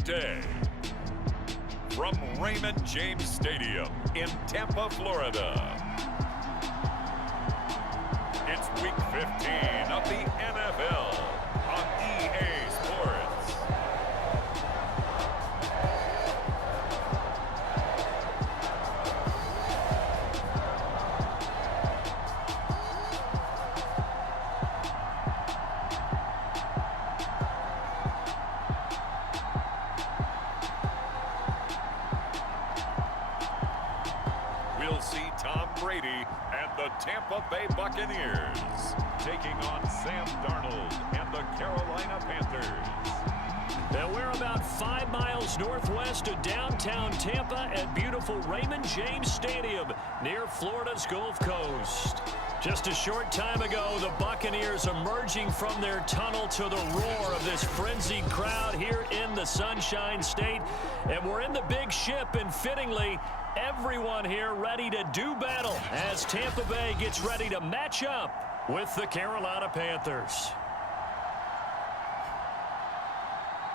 today. From Raymond James Stadium in Tampa, Florida, it's Week 15 of the NFL on EA Sports. We'll see Tom Brady and the Tampa Bay Buccaneers taking on Sam Darnold and the Carolina Panthers. Now we're about 5 miles northwest of downtown Tampa at beautiful Raymond James Stadium near Florida's Gulf Coast. Just a short time ago, the Buccaneers emerging from their tunnel to the roar of this frenzied crowd here in the Sunshine State. And we're in the big ship, and fittingly, everyone here ready to do battle as Tampa Bay gets ready to match up with the Carolina Panthers.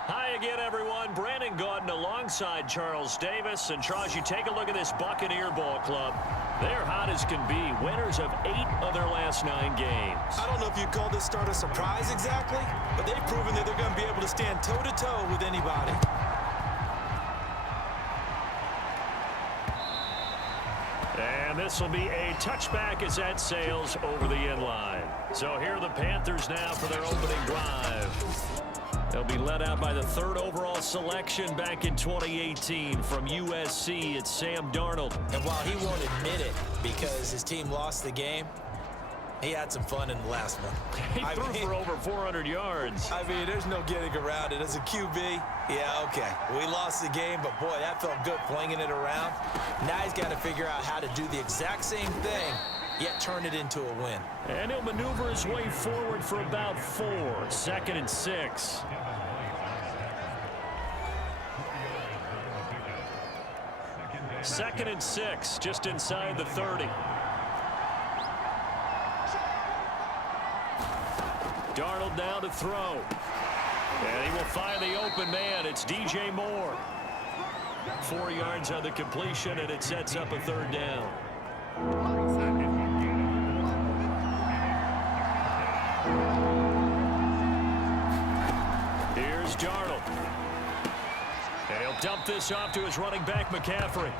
Hi again, everyone. Brandon Gaudin alongside Charles Davis. And Charles, you take a look at this Buccaneer ball club. They're hot as can be. Winners of 8 of their last 9 games. I don't know if you'd call this start a surprise exactly, but they've proven that they're going to be able to stand toe-to-toe with anybody. And this will be a touchback as that sails over the end line. So here are the Panthers now for their opening drive. They'll be led out by the 3rd overall selection back in 2018 from USC. It's Sam Darnold. And while he won't admit it because his team lost the game, he had some fun in the last one. He threw for over 400 yards. I mean, there's no getting around it. As a QB, yeah, okay. We lost the game, but boy, that felt good flinging it around. Now he's got to figure out how to do the exact same thing, yet turn it into a win. And he'll maneuver his way forward for about 4. 2nd and 6. Second and 6, just inside the 30. Darnold now to throw. And he will find the open man. It's DJ Moore. 4 yards on the completion, and it sets up a 3rd down. Here's Darnold. And he'll dump this off to his running back, McCaffrey.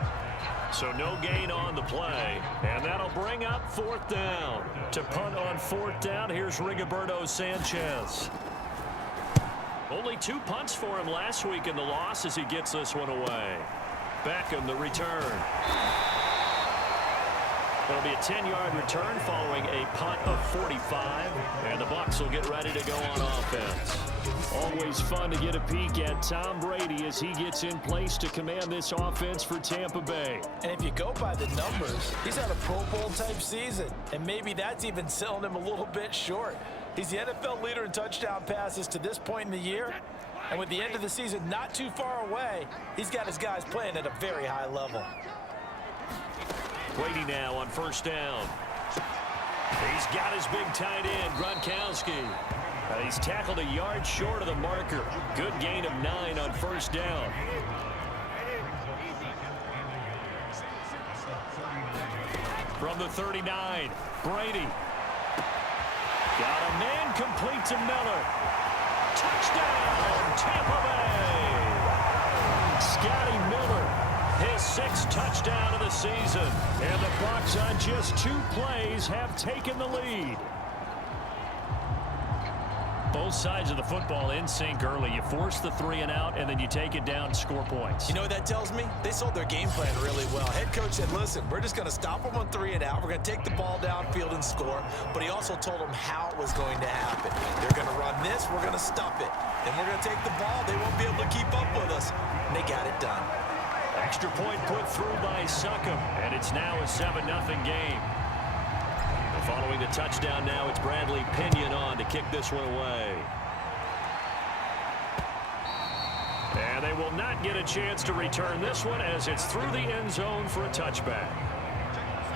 So no gain on the play. And that'll bring up 4th down. To punt on 4th down, here's Rigoberto Sanchez. Only 2 punts for him last week in the loss as he gets this one away. Beckham the return. It'll be a 10-yard return following a punt of 45. And the Bucs will get ready to go on offense. Always fun to get a peek at Tom Brady as he gets in place to command this offense for Tampa Bay. And if you go by the numbers, he's had a Pro Bowl type season. And maybe that's even selling him a little bit short. He's the NFL leader in touchdown passes to this point in the year. And with the end of the season not too far away, he's got his guys playing at a very high level. Brady now on 1st down. He's got his big tight end, Gronkowski. He's tackled a yard short of the marker. Good gain of 9 on 1st down. From the 39, Brady. Got a man complete to Miller. Touchdown, Tampa Bay. Scotty Miller, his 6th touchdown of the season. And the Bucs on just 2 plays have taken the lead. Both sides of the football in sync early. You force the 3 and out, and then you take it down and score points. You know what that tells me? They sold their game plan really well. Head coach said, listen, we're just going to stop them on 3 and out. We're going to take the ball downfield and score. But he also told them how it was going to happen. They're going to run this. We're going to stop it. Then we're going to take the ball. They won't be able to keep up with us. And they got it done. Extra point put through by Succum, and it's now a 7-0 game. Following the touchdown now, it's Bradley Pinion on to kick this one away. And they will not get a chance to return this one as it's through the end zone for a touchback.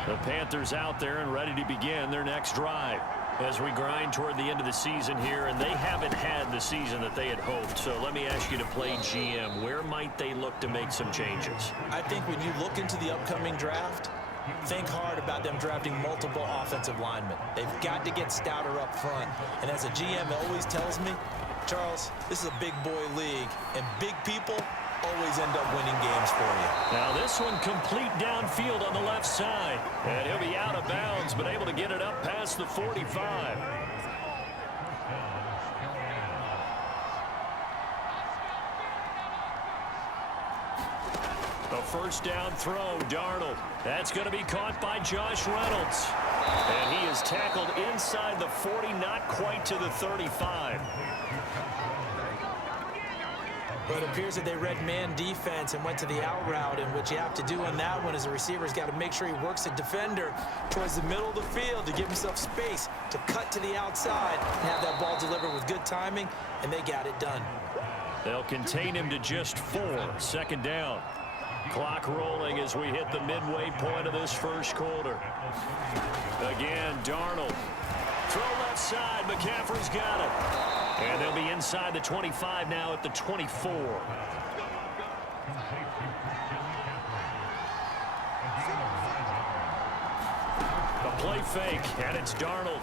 The Panthers out there and ready to begin their next drive. As we grind toward the end of the season here, and they haven't had the season that they had hoped. So let me ask you to play GM. Where might they look to make some changes? I think when you look into the upcoming draft, think hard about them drafting multiple offensive linemen. They've got to get stouter up front. And as a GM always tells me, Charles, this is a big boy league, and big people always end up winning games for you. Now this one complete downfield on the left side. And he'll be out of bounds, but able to get it up past the 45. The first down throw, Darnold. That's going to be caught by Josh Reynolds. And he is tackled inside the 40, not quite to the 35. But it appears that they read man defense and went to the out route, and what you have to do on that one is the receiver's got to make sure he works the defender towards the middle of the field to give himself space to cut to the outside and have that ball delivered with good timing, and they got it done. They'll contain him to just 4. Second down. Clock rolling as we hit the midway point of this first quarter. Again, Darnold. Throw left side. McCaffrey's got it. And they'll be inside the 25 now at the 24. A play fake, and it's Darnold.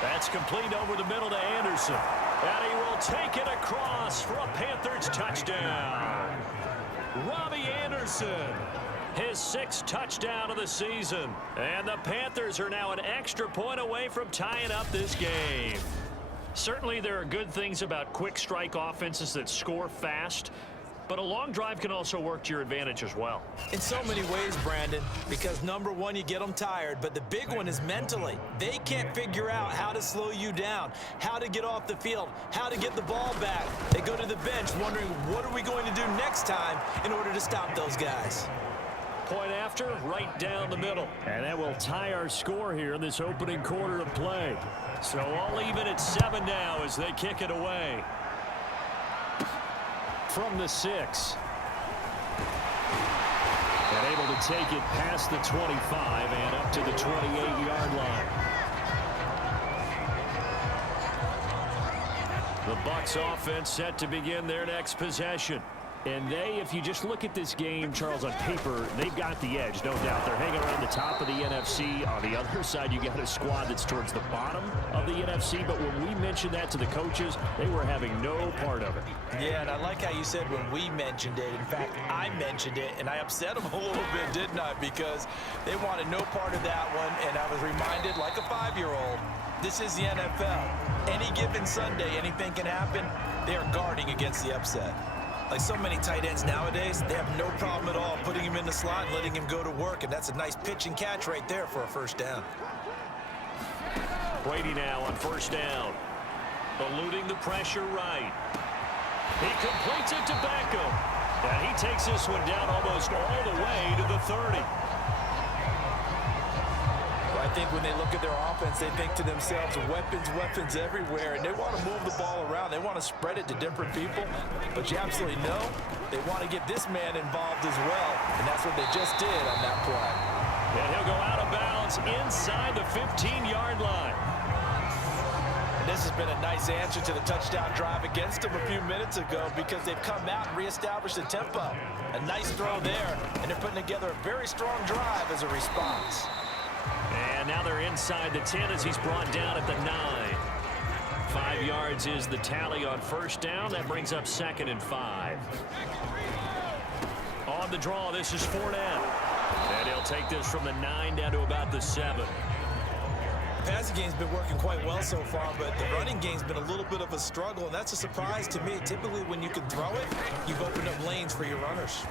That's complete over the middle to Anderson. And he will take it across for a Panthers touchdown. Robbie Anderson, his 6th touchdown of the season. And the Panthers are now an extra point away from tying up this game. Certainly there are good things about quick strike offenses that score fast, but a long drive can also work to your advantage as well. In so many ways, Brandon, because number one, you get them tired, but the big one is mentally. They can't figure out how to slow you down, how to get off the field, how to get the ball back. They go to the bench wondering, what are we going to do next time in order to stop those guys? Point after, right down the middle. And that will tie our score here in this opening quarter of play. So all even at 7 now as they kick it away. From the 6. And able to take it past the 25 and up to the 28-yard line. The Bucs offense set to begin their next possession. And they, if you just look at this game, Charles, on paper, they've got the edge, no doubt. They're hanging around the top of the NFC. On the other side, you got a squad that's towards the bottom of the NFC. But when we mentioned that to the coaches, they were having no part of it. Yeah, and I like how you said when we mentioned it. In fact, I mentioned it, and I upset them a little bit, didn't I? Because they wanted no part of that one, and I was reminded, like a 5-year-old, this is the NFL. Any given Sunday, anything can happen. They are guarding against the upset. Like so many tight ends nowadays, they have no problem at all putting him in the slot and letting him go to work, and that's a nice pitch and catch right there for a first down. Brady now on first down. Eluding the pressure right. He completes it to Beckham. And he takes this one down almost all the way to the 30. I think when they look at their offense, they think to themselves, weapons everywhere, and they want to move the ball around. They want to spread it to different people, but you absolutely know they want to get this man involved as well, and that's what they just did on that play. And he'll go out of bounds inside the 15-yard line. And this has been a nice answer to the touchdown drive against them a few minutes ago because they've come out and reestablished the tempo. A nice throw there, and they're putting together a very strong drive as a response. And now they're inside the 10 as he's brought down at the 9. 5 yards is the tally on first down. That brings up 2nd and 5. On the draw, this is Fournette. And he'll take this from the 9 down to about the 7. The passing game's been working quite well so far, but the running game's been a little bit of a struggle, and that's a surprise to me. Typically, when you can throw it, you've opened up lanes for your runners.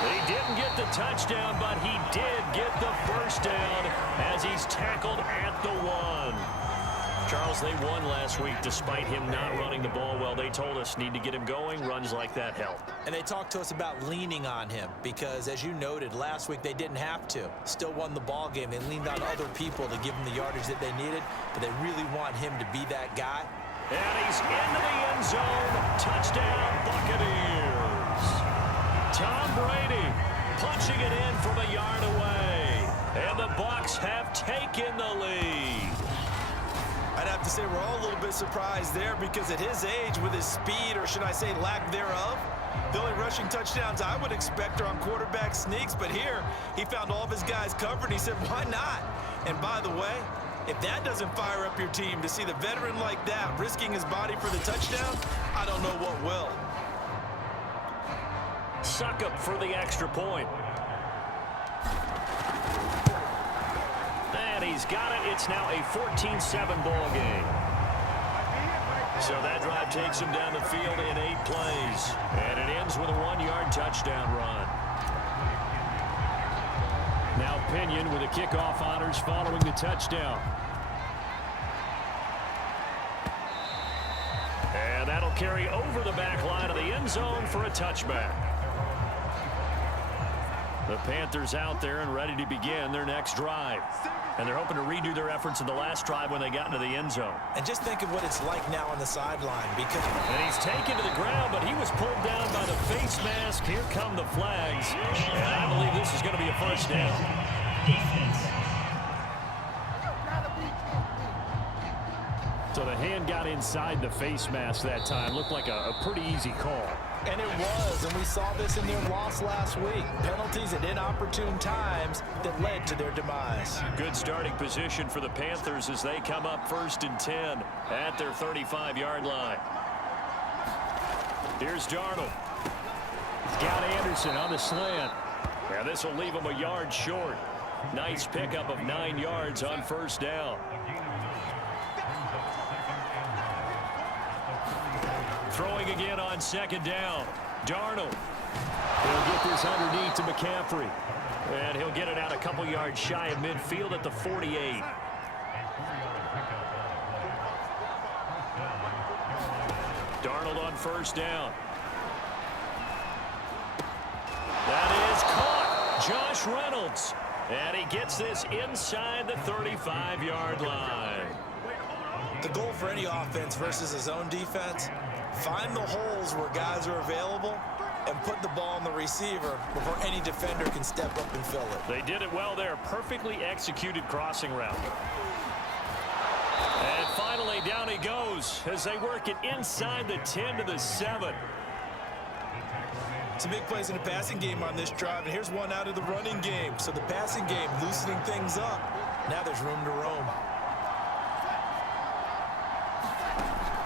He didn't get the touchdown, but he did get the first down as he's tackled at the 1. Charles, they won last week despite him not running the ball well. They told us need to get him going. Runs like that help. And they talked to us about leaning on him because, as you noted, last week they didn't have to. Still won the ball game. They leaned on other people to give them the yardage that they needed, but they really want him to be that guy. And he's into the end zone. Touchdown, Buccaneers. Tom Brady punching it in from a yard away. And the Bucs have taken the lead. I'd have to say we're all a little bit surprised there because at his age, with his speed, or should I say lack thereof, the only rushing touchdowns I would expect are on quarterback sneaks. But here, he found all of his guys covered. He said, why not? And by the way, if that doesn't fire up your team to see the veteran like that risking his body for the touchdown, I don't know what will. Succop for the extra point. And he's got it. It's now a 14-7 ball game. So that drive takes him down the field in 8 plays. And it ends with a 1-yard touchdown run. Now Pinion with the kickoff honors following the touchdown. And that'll carry over the back line of the end zone for a touchback. The Panthers out there and ready to begin their next drive. And they're hoping to redo their efforts in the last drive when they got into the end zone. And just think of what it's like now on the sideline. Because and he's taken to the ground, but he was pulled down by the face mask. Here come the flags. And I believe this is going to be a first down. So the hand got inside the face mask that time. Looked like a pretty easy call. And it was, and we saw this in their loss last week. Penalties at inopportune times that led to their demise. Good starting position for the Panthers as they come up 1st and 10 at their 35-yard line. Here's Darnold. He's got Anderson on the slant. Now this will leave him a yard short. Nice pickup of 9 yards on first down. Throwing again on 2nd down. Darnold. He'll get this underneath to McCaffrey. And he'll get it out a couple yards shy of midfield at the 48. Darnold on 1st down. That is caught. Josh Reynolds. And he gets this inside the 35-yard line. the goal for any offense versus a zone defense, find the holes where guys are available and put the ball on the receiver before any defender can step up and fill it. They did it well there. Perfectly executed crossing route. And finally, down he goes as they work it inside the 10 to the 7. Some big plays in the passing game on this drive, and here's one out of the running game. So the passing game loosening things up. Now there's room to roam.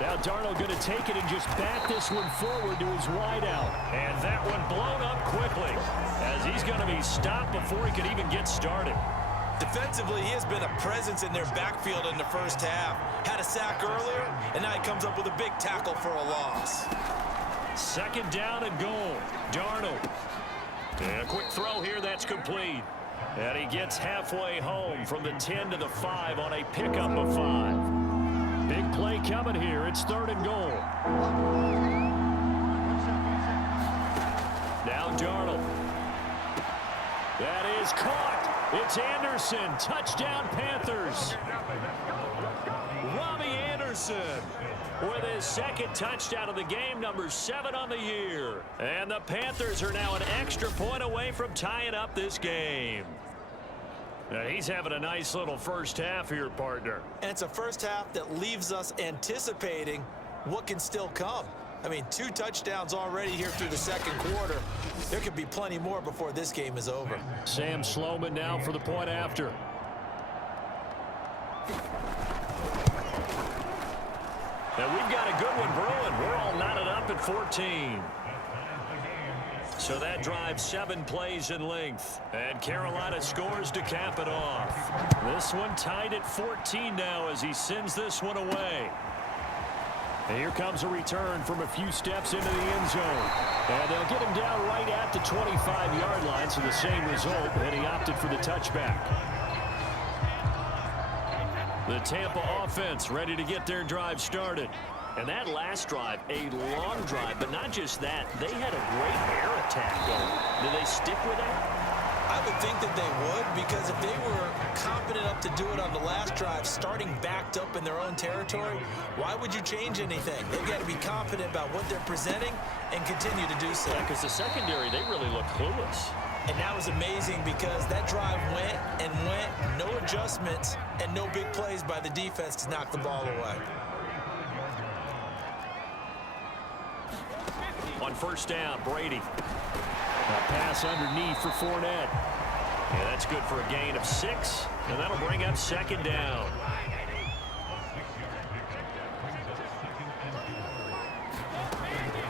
Now Darnold going to take it and just bat this one forward to his wideout. And that one blown up quickly as he's going to be stopped before he could even get started. Defensively, he has been a presence in their backfield in the first half. Had a sack earlier, and now he comes up with a big tackle for a loss. Second down and goal. Darnold. And a quick throw here, that's complete. And he gets halfway home from the 10 to the 5 on a pickup of 5. Big play coming here. It's third and goal. Now Darnold. That is caught. It's Anderson. Touchdown Panthers. Robbie Anderson with his second touchdown of the game, number 7 on the year. And the Panthers are now an extra point away from tying up this game. Now he's having a nice little first half here, partner. And it's a first half that leaves us anticipating what can still come. I mean, 2 touchdowns already here through the second quarter. There could be plenty more before this game is over. Sam Sloman now for the point after. Now we've got a good one brewing. We're all knotted up at 14. So that drives 7 plays in length. And Carolina scores to cap it off. This one tied at 14 now as he sends this one away. And here comes a return from a few steps into the end zone. And they'll get him down right at the 25-yard line, so the same result, and he opted for the touchback. The Tampa offense ready to get their drive started. And that last drive, a long drive, but not just that. They had a great air attack going. Do they stick with that? I would think that they would, because if they were confident enough to do it on the last drive, starting backed up in their own territory, why would you change anything? They've got to be confident about what they're presenting and continue to do so. Yeah, because the secondary, they really look clueless. And that was amazing because that drive went and went, no adjustments, and no big plays by the defense to knock the ball away. On first down, Brady. A pass underneath for Fournette. Yeah, that's good for a gain of 6, and that'll bring up second down.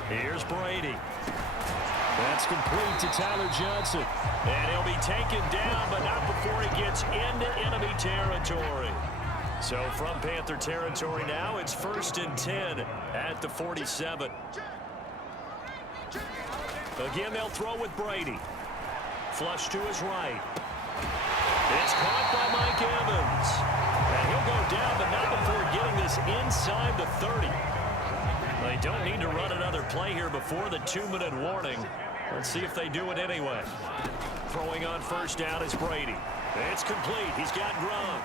Here's Brady. That's complete to Tyler Johnson. And he'll be taken down, but not before he gets into enemy territory. So from Panther territory now, it's 1st and 10 at the 47. Again, they'll throw with Brady. Flush to his right. It's caught by Mike Evans. And he'll go down, but not before getting this inside the 30. They don't need to run another play here before the 2-minute warning. Let's see if they do it anyway. Throwing on first down is Brady. It's complete. He's got Gronk.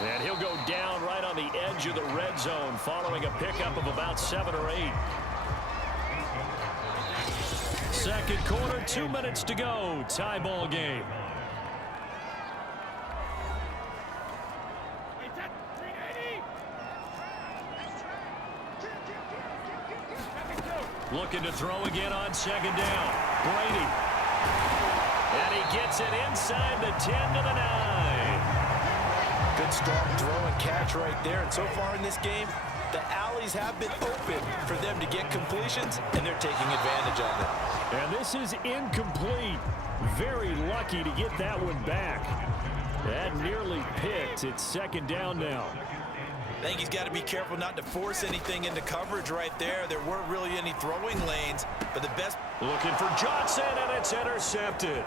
And he'll go down right on the edge of the red zone following a pickup of about 7 or 8. Second quarter, 2 minutes to go. Tie ball game. Looking to throw again on second down. Brady. And he gets it inside the 10 to the 9. Good strong throw and catch right there. And so far in this game, the alleys have been open for them to get completions, and they're taking advantage of it. And this is incomplete. Very lucky to get that one back. That nearly picked. It's second down now. I think he's got to be careful not to force anything into coverage right there. There weren't really any throwing lanes, but the best... Looking for Johnson, and it's intercepted.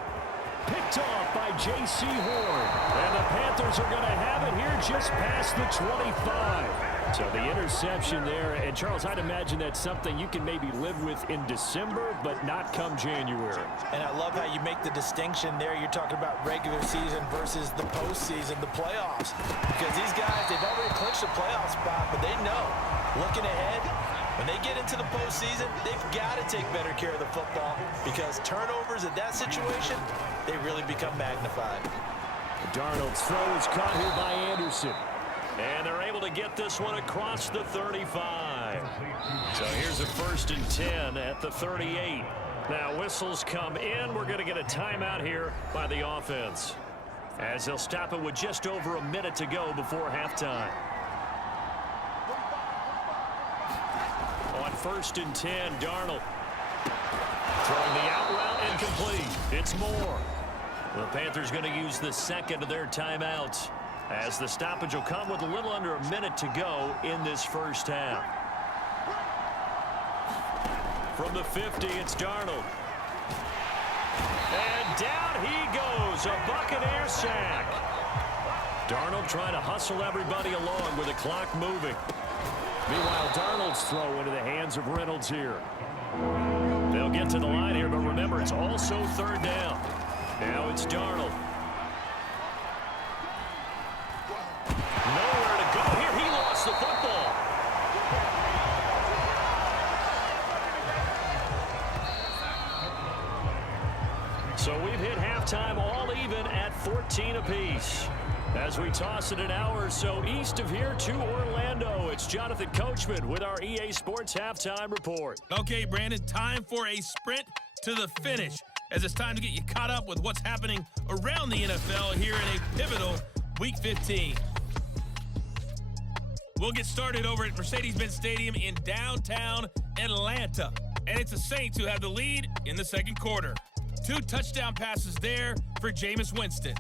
Picked off by J.C. Horn. And the Panthers are going to have it here just past the 25. So the interception there. And, Charles, I'd imagine that's something you can maybe live with in December, but not come January. And I love how you make the distinction there. You're talking about regular season versus the postseason, the playoffs. Because these guys, they've already clinched a playoff spot, but they know, looking ahead, when they get into the postseason, they've got to take better care of the football because turnovers in that situation, they really become magnified. Darnold's throw is caught here by Anderson. And they're able to get this one across the 35. So here's a 1st and 10 at the 38. Now whistles come in. We're going to get a timeout here by the offense, as they'll stop it with just over a minute to go before halftime. On 1st and 10, Darnold throwing the out route incomplete. It's Moore. The Panthers going to use the second of their timeouts, as the stoppage will come with a little under a minute to go in this first half. From the 50, it's Darnold. And down he goes, a Buccaneer sack. Darnold trying to hustle everybody along with the clock moving. Meanwhile, Darnold's throw into the hands of Reynolds here. They'll get to the line here, but remember, it's also 3rd down. Now it's Darnold. Nowhere to go here. He lost the football. So we've hit halftime all even at 14 apiece. As we toss it an hour or so east of here to Orlando, it's Jonathan Coachman with our EA Sports Halftime Report. Okay, Brandon, time for a sprint to the finish, as it's time to get you caught up with what's happening around the NFL here in a pivotal Week 15. We'll get started over at Mercedes-Benz Stadium in downtown Atlanta. And it's the Saints who have the lead in the second quarter. 2 touchdown passes there for Jameis Winston.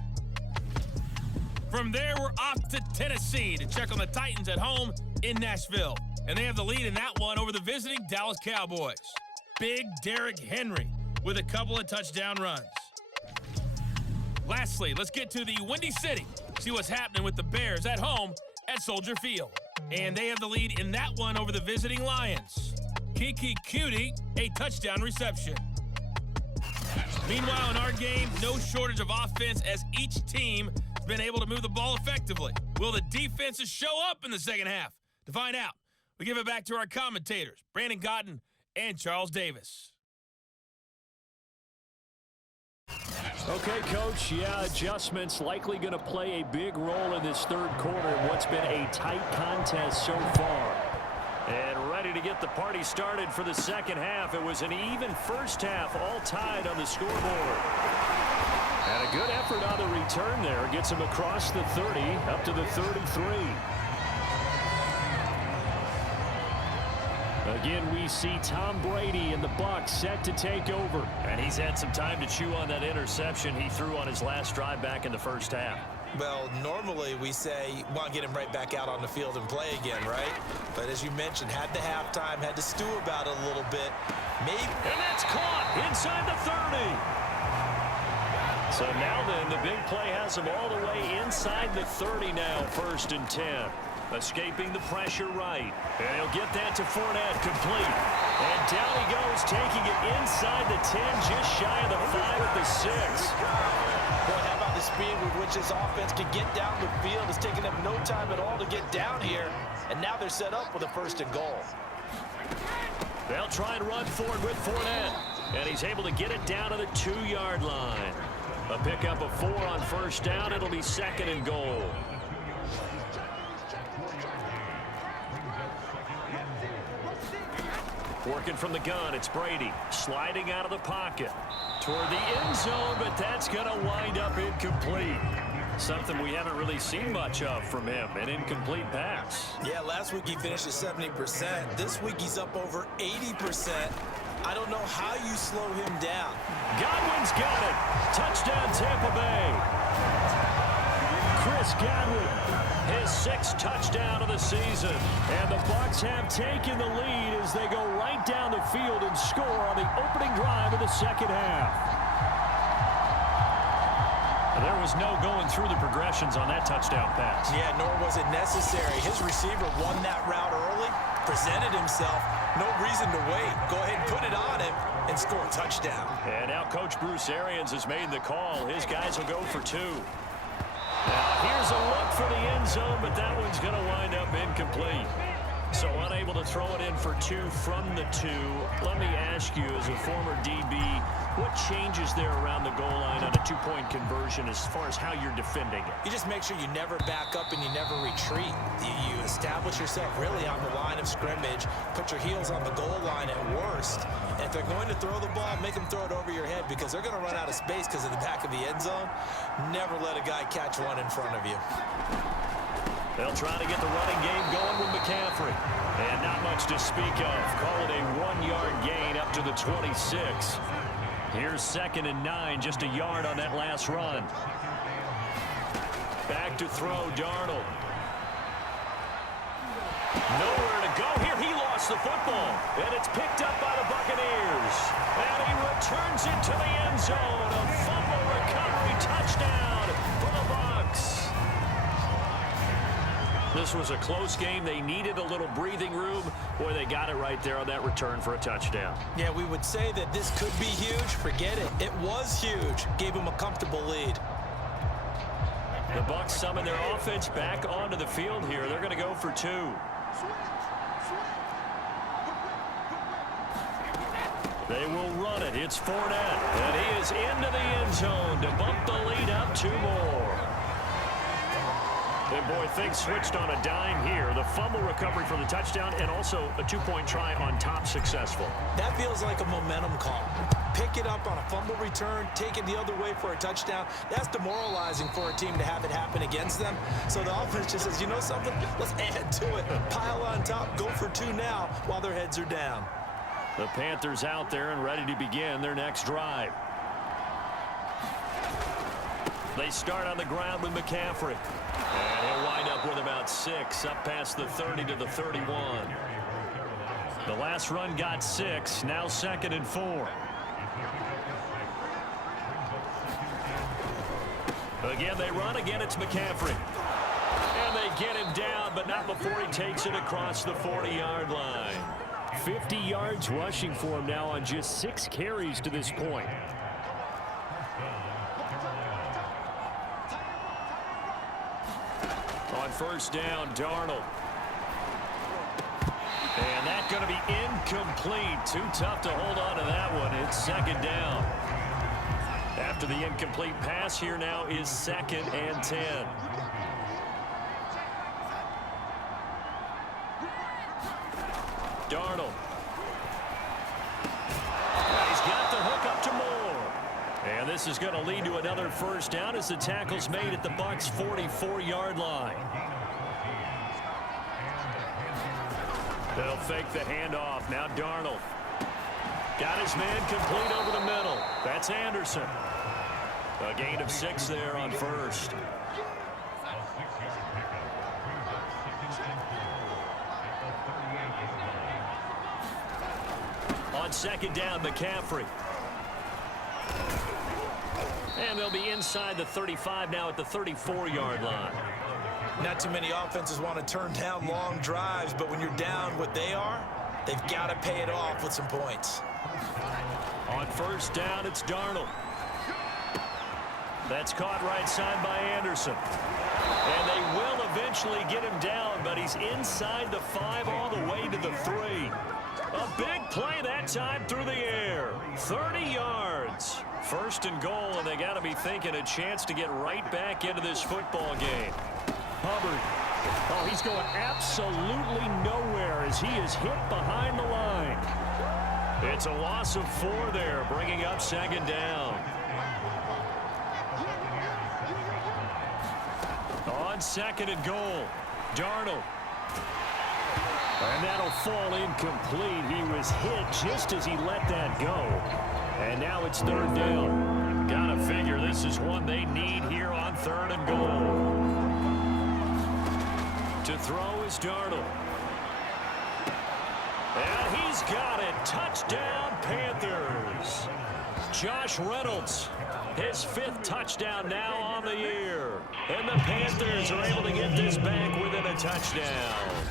From there, we're off to Tennessee to check on the Titans at home in Nashville. And they have the lead in that one over the visiting Dallas Cowboys. Big Derrick Henry with a couple of touchdown runs. Lastly, let's get to the Windy City. See what's happening with the Bears at home at Soldier Field. And they have the lead in that one over the visiting Lions. Kiki Cutie, a touchdown reception. Meanwhile, in our game, no shortage of offense as each team has been able to move the ball effectively. Will the defenses show up in the second half? To find out, we give it back to our commentators, Brandon Cotton and Charles Davis. Okay, Coach, yeah, adjustments likely going to play a big role in this third quarter in what's been a tight contest so far. And ready to get the party started for the second half. It was an even first half, all tied on the scoreboard. And a good effort on the return there. Gets him across the 30, up to the 33. Again, we see Tom Brady and the Bucs set to take over. And he's had some time to chew on that interception he threw on his last drive back in the first half. Well, normally we say, want to get him right back out on the field and play again, right? But as you mentioned, had the halftime, had to stew about it a little bit. Maybe. And that's caught inside the 30. So now then, the big play has him all the way inside the 30 now, 1st and 10. Escaping the pressure right. And he'll get that to Fournette, complete. And down he goes, taking it inside the 10, just shy of the 5 at the 6. Boy, how about the speed with which this offense can get down the field? It's taken them no time at all to get down here. And now they're set up with a 1st and goal. They'll try and run forward with Fournette. And he's able to get it down to the 2-yard line. A pickup of 4 on 1st down. It'll be 2nd and goal. Working from the gun, it's Brady. Sliding out of the pocket. Toward the end zone, but that's going to wind up incomplete. Something we haven't really seen much of from him, an incomplete pass. Yeah, last week he finished at 70%. This week he's up over 80%. I don't know how you slow him down. Godwin's got it. Touchdown, Tampa Bay. Chris Godwin, his 6th touchdown of the season. And the Bucs have taken the lead as they go right down the field and score on the opening drive of the second half. There was no going through the progressions on that touchdown pass. Yeah, nor was it necessary. His receiver won that route early, presented himself. No reason to wait. Go ahead and put it on him and score a touchdown. And now Coach Bruce Arians has made the call. His guys will go for 2. Now here's a look for the end zone, but that one's going to wind up incomplete. So unable to throw it in for 2 from the 2. Let me ask you, as a former DB, what changes there around the goal line on a 2-point conversion as far as how you're defending it? You just make sure you never back up and you never retreat. You establish yourself really on the line of scrimmage, put your heels on the goal line at worst. And if they're going to throw the ball, make them throw it over your head because they're going to run out of space because of the back of the end zone. Never let a guy catch one in front of you. They'll try to get the running game going with McCaffrey. And not much to speak of. Call it a 1-yard gain up to the 26. Here's 2nd and 9, just a yard on that last run. Back to throw, Darnold. Nowhere to go here. He lost the football. And it's picked up by the Buccaneers. And he returns it to the end zone. A fumble recovery touchdown for the Bucs. This was a close game. They needed a little breathing room. Boy, they got it right there on that return for a touchdown. Yeah, we would say that this could be huge. Forget it. It was huge. Gave them a comfortable lead. The Bucs summon their offense back onto the field here. They're going to go for 2. They will run it. It's Fournette. And he is into the end zone to bump the lead up 2 more. And boy, things switched on a dime here. The fumble recovery for the touchdown and also a 2-point try on top successful. That feels like a momentum call. Pick it up on a fumble return, take it the other way for a touchdown. That's demoralizing for a team to have it happen against them. So the offense just says, you know something? Let's add to it. Pile on top, go for 2 now while their heads are down. The Panthers out there and ready to begin their next drive. They start on the ground with McCaffrey. And he'll wind up with about 6, up past the 30 to the 31. The last run got 6, now 2nd and 4. Again, they run. Again, it's McCaffrey. And they get him down, but not before he takes it across the 40-yard line. 50 yards rushing for him now on just 6 carries to this point. On 1st down, Darnold. And that's going to be incomplete. Too tough to hold on to that one. It's 2nd down. After the incomplete pass, here now is 2nd and 10. Darnold. He's got the hook up to Moore. And this is going to lead to another first down as the tackle's made at the Bucs' 44-yard line. They'll fake the handoff. Now Darnold. Got his man complete over the middle. That's Anderson. A gain of 6 there on first. On 2nd down, McCaffrey. And they'll be inside the 35 now at the 34-yard line. Not too many offenses want to turn down long drives, but when you're down what they are, they've got to pay it off with some points. On 1st down, it's Darnold. That's caught right side by Anderson. And they will eventually get him down, but he's inside the 5 all the way to the 3. A big play that time through the air. 30 yards. 1st and goal, and they got to be thinking a chance to get right back into this football game. Hubbard. Oh, he's going absolutely nowhere as he is hit behind the line. It's a loss of 4 there, bringing up 2nd down. On 2nd and goal, Darnold. And that'll fall incomplete. He was hit just as he let that go. And now it's 3rd down. Gotta figure this is one they need here on 3rd and goal. To throw is Darnold. And he's got it. Touchdown, Panthers. Josh Reynolds, his 5th touchdown now on the year. And the Panthers are able to get this back within a touchdown.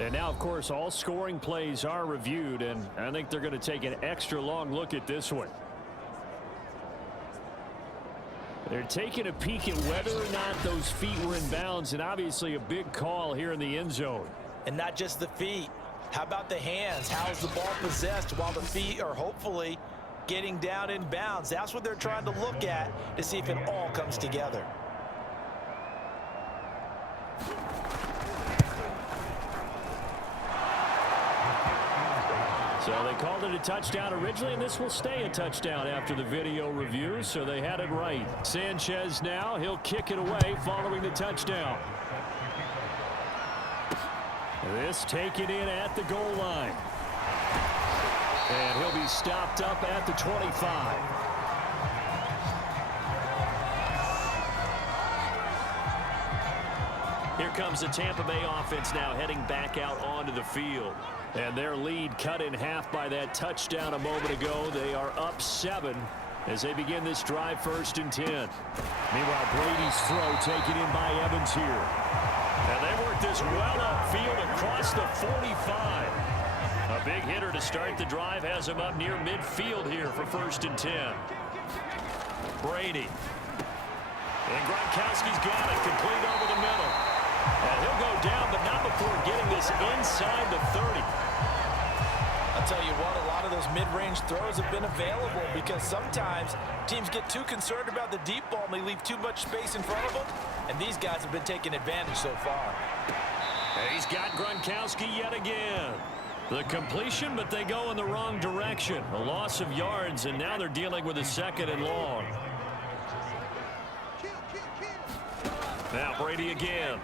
And now, of course, all scoring plays are reviewed, and I think they're going to take an extra long look at this one. They're taking a peek at whether or not those feet were in bounds, and obviously a big call here in the end zone. And not just the feet. How about the hands? How's the ball possessed while the feet are hopefully getting down in bounds? That's what they're trying to look at to see if it all comes together. So they called it a touchdown originally, and this will stay a touchdown after the video review, so they had it right. Sanchez now, he'll kick it away following the touchdown. This taken in at the goal line. And he'll be stopped up at the 25. Here comes the Tampa Bay offense now heading back out onto the field. And their lead cut in half by that touchdown a moment ago. They are up 7 as they begin this drive 1st and 10. Meanwhile, Brady's throw taken in by Evans here. And they work this well upfield across the 45. A big hitter to start the drive has him up near midfield here for 1st and 10. Brady. And Gronkowski's got it complete over the middle. And he'll go down, but not before getting this inside the 30. I'll tell you what, a lot of those mid-range throws have been available because sometimes teams get too concerned about the deep ball and they leave too much space in front of them, and these guys have been taking advantage so far. And he's got Gronkowski yet again. The completion, but they go in the wrong direction. A loss of yards, and now they're dealing with a 2nd and long. Now Brady again.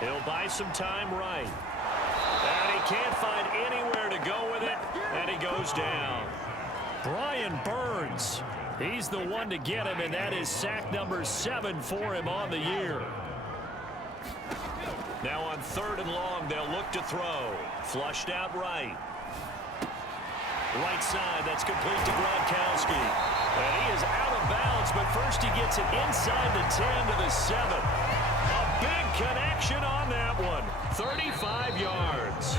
He'll buy some time right. And he can't find anywhere to go with it, and he goes down. Brian Burns, he's the one to get him, and that is sack number 7 for him on the year. Now on 3rd and long, they'll look to throw. Flushed out right. Right side, that's complete to Gronkowski. And he is out of bounds, but first he gets it inside the 10 to the 7. A big connection on that one. 35 yards.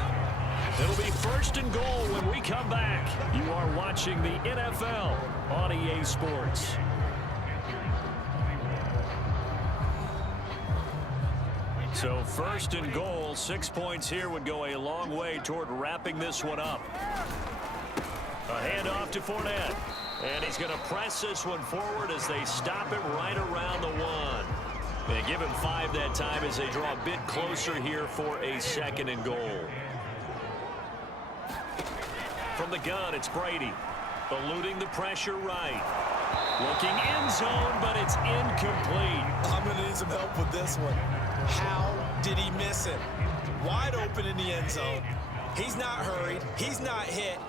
It'll be 1st and goal when we come back. You are watching the NFL on EA Sports. So 1st and goal, 6 points here would go a long way toward wrapping this one up. A handoff to Fournette. And he's going to press this one forward as they stop it right around the 1. They give him 5 that time as they draw a bit closer here for a 2nd and goal. From the gun, it's Brady. Eluding the pressure right. Looking end zone, but it's incomplete. I'm going to need some help with this one. How did he miss him? Wide open in the end zone. He's not hurried. He's not hit.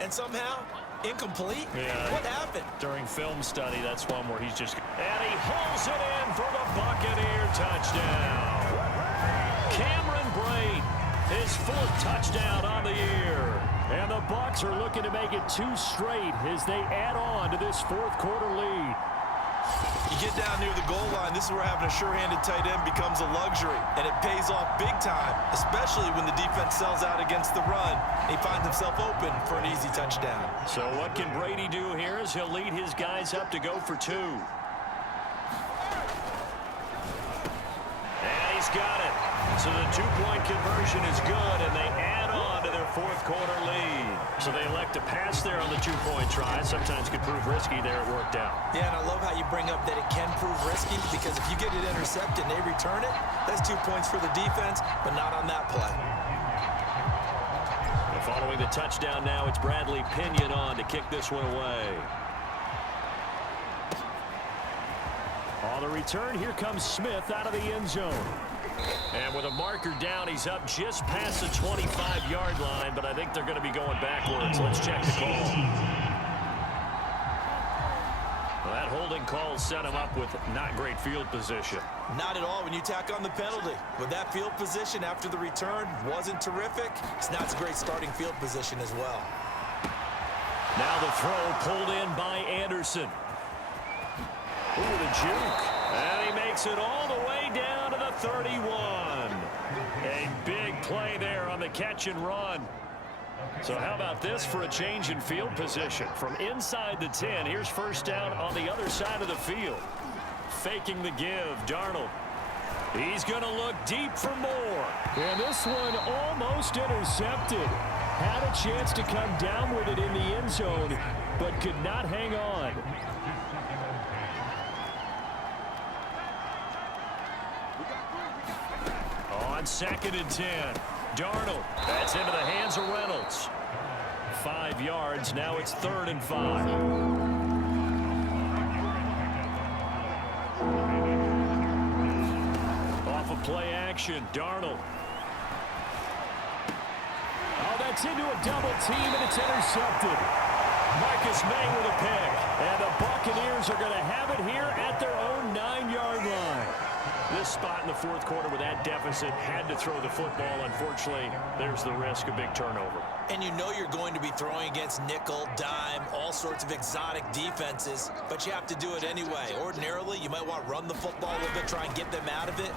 And somehow, incomplete? Yeah. What happened? During film study, that's one where he's just... And he hauls it in for the Buccaneer touchdown. Cameron Brate, his 4th touchdown on the year. And the Bucs are looking to make it 2 straight as they add on to this 4th quarter lead. You get down near the goal line, this is where having a sure-handed tight end becomes a luxury, and it pays off big time, especially when the defense sells out against the run. He finds himself open for an easy touchdown. So what can Brady do here as he'll lead his guys up to go for 2? And he's got it. So the 2-point conversion is good, and they add on to their 4th quarter lead. So they elect to pass there on the 2-point try. Sometimes could prove risky there. It worked out. Yeah, and I love how you bring up that it can prove risky, because if you get it intercepted and they return it, that's 2 points for the defense, but not on that play. And following the touchdown now, it's Bradley Pinion on to kick this one away. On the return, here comes Smith out of the end zone. And with a marker down, he's up just past the 25-yard line, but I think they're going to be going backwards. Let's check the call. Well, that holding call set him up with not great field position. Not at all when you tack on the penalty. With that field position after the return wasn't terrific, it's not a great starting field position as well. Now the throw pulled in by Anderson. Ooh, the juke. And he makes it all the way down to the 31. A big play there on the catch and run. So how about this for a change in field position? From inside the 10, here's first down on the other side of the field. Faking the give, Darnold. He's going to look deep for more. And this one almost intercepted. Had a chance to come down with it in the end zone, but could not hang on. On 2nd and 10, Darnold. That's into the hands of Reynolds. 5 yards. Now it's 3rd and 5. Off of play action, Darnold. Oh, that's into a double team, and it's intercepted. Marcus May with a pick. And the Buccaneers are going to have it here at their own 9-yard line. This spot in the 4th quarter with that deficit, had to throw the football. Unfortunately, there's the risk of big turnover. And you know you're going to be throwing against nickel, dime, all sorts of exotic defenses, but you have to do it anyway. Ordinarily, you might want to run the football a little bit, try and get them out of it.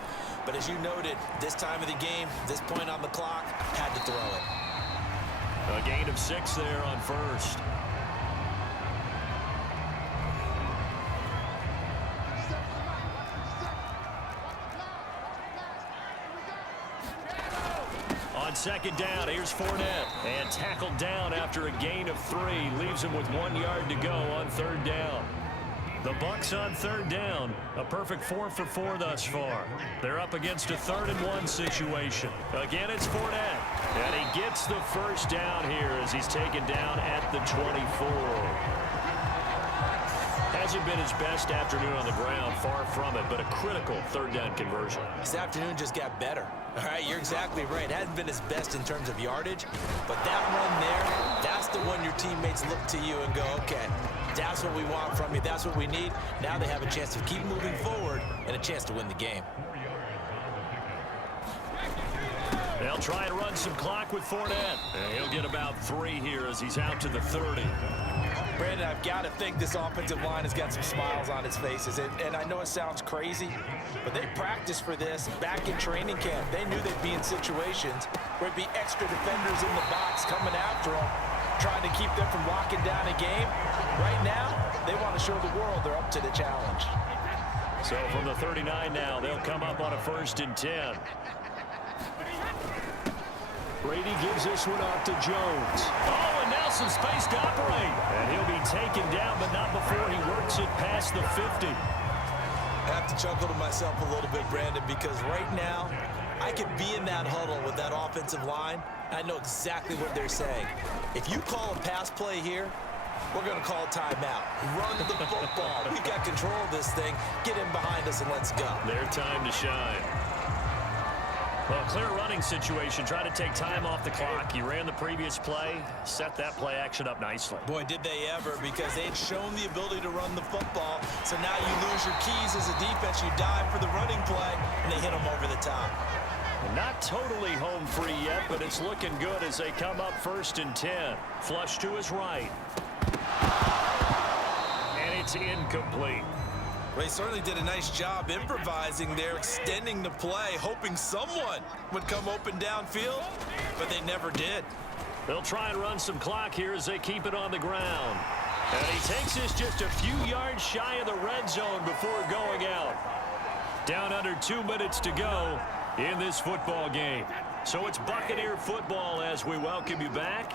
But as you noted, this time of the game, this point on the clock, had to throw it. A gain of 6 there on 1st. On 2nd down, here's Fournette. And tackled down after a gain of 3. Leaves him with 1 yard to go on 3rd down. The Bucs on 3rd down. A perfect 4 for 4 thus far. They're up against a 3rd and 1 situation. Again, it's Fournette. And he gets the first down here as he's taken down at the 24. Hasn't been his best afternoon on the ground, far from it, but a critical 3rd down conversion. This afternoon just got better. All right, you're exactly right. It hadn't been his best in terms of yardage, but that run there, that's the one your teammates look to you and go, okay, that's what we want from you. That's what we need. Now they have a chance to keep moving forward and a chance to win the game. They'll try and run some clock with Fournette. And he'll get about 3 here as he's out to the 30. Brandon, I've got to think this offensive line has got some smiles on its faces. And I know it sounds crazy, but they practiced for this back in training camp. They knew they'd be in situations where it'd be extra defenders in the box coming after them, trying to keep them from locking down a game. Right now, they want to show the world they're up to the challenge. So from the 39 now, they'll come up on a 1st and 10. Brady gives this one off to Jones. Oh, and now some space to operate. And he'll be taken down, but not before he works it past the 50. I have to chuckle to myself a little bit, Brandon, because right now I could be in that huddle with that offensive line. I know exactly what they're saying. If you call a pass play here, we're going to call timeout. Run the football. We got control of this thing. Get in behind us and let's go. Their time to shine. Well, clear running situation. Try to take time off the clock. You ran the previous play, set that play action up nicely. Boy, did they ever, because they'd shown the ability to run the football. So now you lose your keys as a defense. You dive for the running play, and they hit them over the top. Not totally home free yet, but it's looking good as they come up 1st and 10. Flush to his right. And it's incomplete. Well, he certainly did a nice job improvising there, extending the play, hoping someone would come open downfield, but they never did. They'll try and run some clock here as they keep it on the ground. And he takes this just a few yards shy of the red zone before going out. Down under 2 minutes to go in this football game. So it's Buccaneer football as we welcome you back.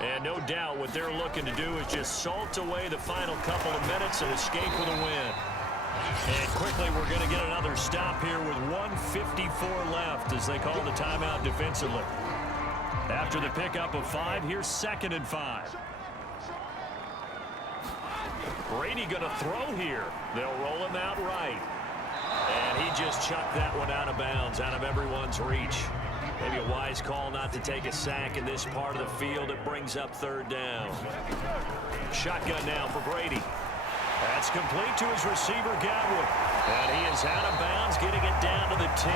And no doubt what they're looking to do is just salt away the final couple of minutes and escape with a win. And quickly, we're going to get another stop here with 1:54 left as they call the timeout defensively. After the pickup of 5, here's 2nd and 5. Brady going to throw here. They'll roll him out right. And he just chucked that one out of bounds, out of everyone's reach. Maybe a wise call not to take a sack in this part of the field. It brings up 3rd down. Shotgun now for Brady. That's complete to his receiver, Godwin. And he is out of bounds, getting it down to the 10.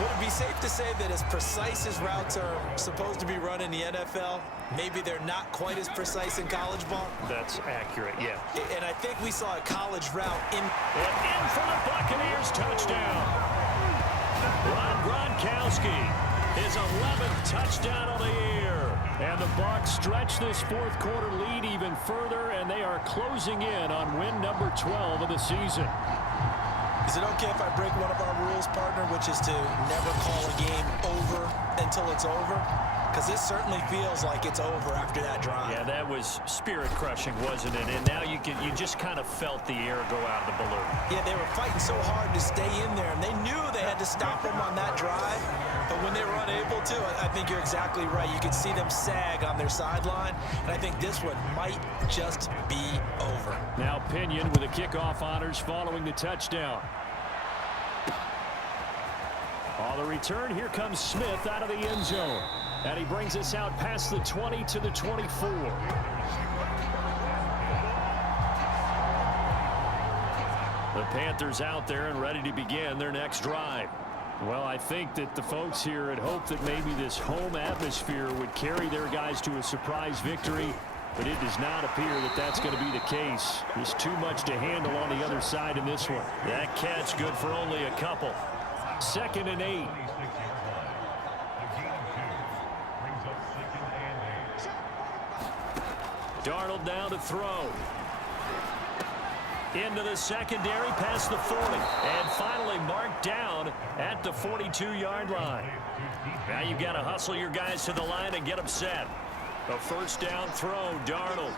Would it be safe to say that as precise as routes are supposed to be run in the NFL, maybe they're not quite as precise in college ball? That's accurate, yeah. And I think we saw a college route in for the Buccaneers, touchdown. Rob Gronkowski, his 11th touchdown of the year. And the Bucs stretch this 4th quarter lead even further, and they are closing in on win number 12 of the season. Is it okay if I break one of our rules, partner, which is to never call a game over until it's over? Because this certainly feels like it's over after that drive. Yeah, that was spirit-crushing, wasn't it? And now you just kind of felt the air go out of the balloon. Yeah, they were fighting so hard to stay in there, and they knew they had to stop them on that drive. But when they were unable to, I think you're exactly right. You could see them sag on their sideline, and I think this one might just be over. Now Pinion with the kickoff honors following the touchdown. On the return, here comes Smith out of the end zone. And he brings us out past the 20 to the 24. The Panthers out there and ready to begin their next drive. Well, I think that the folks here had hoped that maybe this home atmosphere would carry their guys to a surprise victory, but it does not appear that that's going to be the case. There's too much to handle on the other side in this one. That catch good for only a couple. 2nd and 8. Darnold now to throw. Into the secondary, past the 40. And finally marked down at the 42-yard line. Now you've got to hustle your guys to the line and get them set. A 1st down throw, Darnold.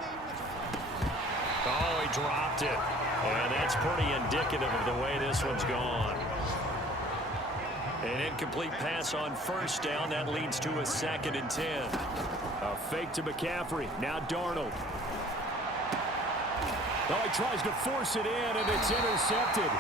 Oh, he dropped it. And that's pretty indicative of the way this one's gone. An incomplete pass on 1st down. That leads to a 2nd and 10. A fake to McCaffrey. Now Darnold. Oh, he tries to force it in, and it's intercepted.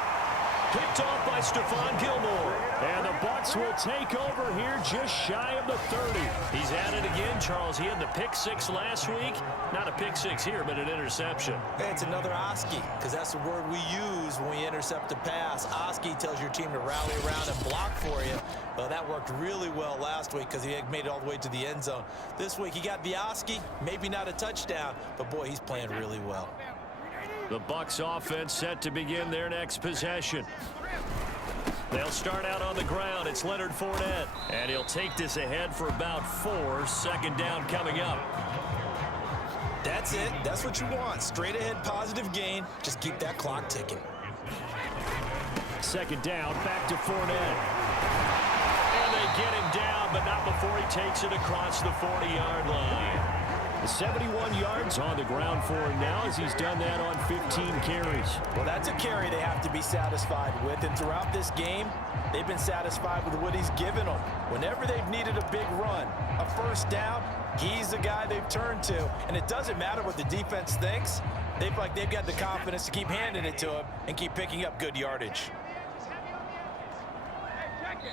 Picked off by Stephon Gilmore. And the Bucs will take over here just shy of the 30. He's at it again, Charles. He had the pick 6 last week. Not a pick 6 here, but an interception. Hey, it's another Oski, because that's the word we use when we intercept a pass. Oski tells your team to rally around and block for you. Well, that worked really well last week because he had made it all the way to the end zone. This week, he got the Oski, maybe not a touchdown, but boy, he's playing really well. The Bucs offense set to begin their next possession. They'll start out on the ground. It's Leonard Fournette. And he'll take this ahead for about 4. 2nd down coming up. That's it. That's what you want. Straight ahead positive gain. Just keep that clock ticking. 2nd down, back to Fournette. before he takes it across the 40-yard line. 71 yards on the ground for him now as he's done that on 15 carries. Well, that's a carry they have to be satisfied with, and throughout this game, they've been satisfied with what he's given them. Whenever they've needed a big run, a first down, he's the guy they've turned to, and it doesn't matter what the defense thinks. They've got the confidence to keep handing it to him and keep picking up good yardage.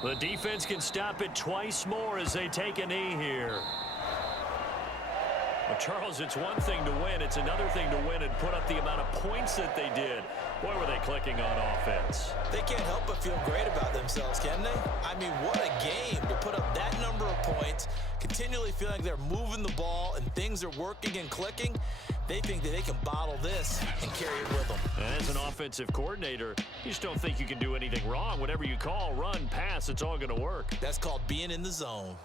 The defense can stop it twice more as they take a knee here. Well, Charles, it's one thing to win. It's another thing to win and put up the amount of points that they did. Boy, were they clicking on offense. They can't help but feel great about themselves, can they? I mean, what a game to put up that number of points, continually feeling like they're moving the ball and things are working and clicking. They think that they can bottle this and carry it with them. As an offensive coordinator, you just don't think you can do anything wrong. Whatever you call, run, pass, it's all going to work. That's called being in the zone.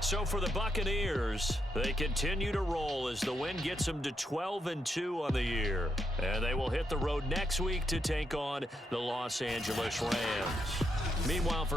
So for the Buccaneers, they continue to roll as the win gets them to 12-2 on the year. And they will hit the road next week to take on the Los Angeles Rams. Meanwhile, for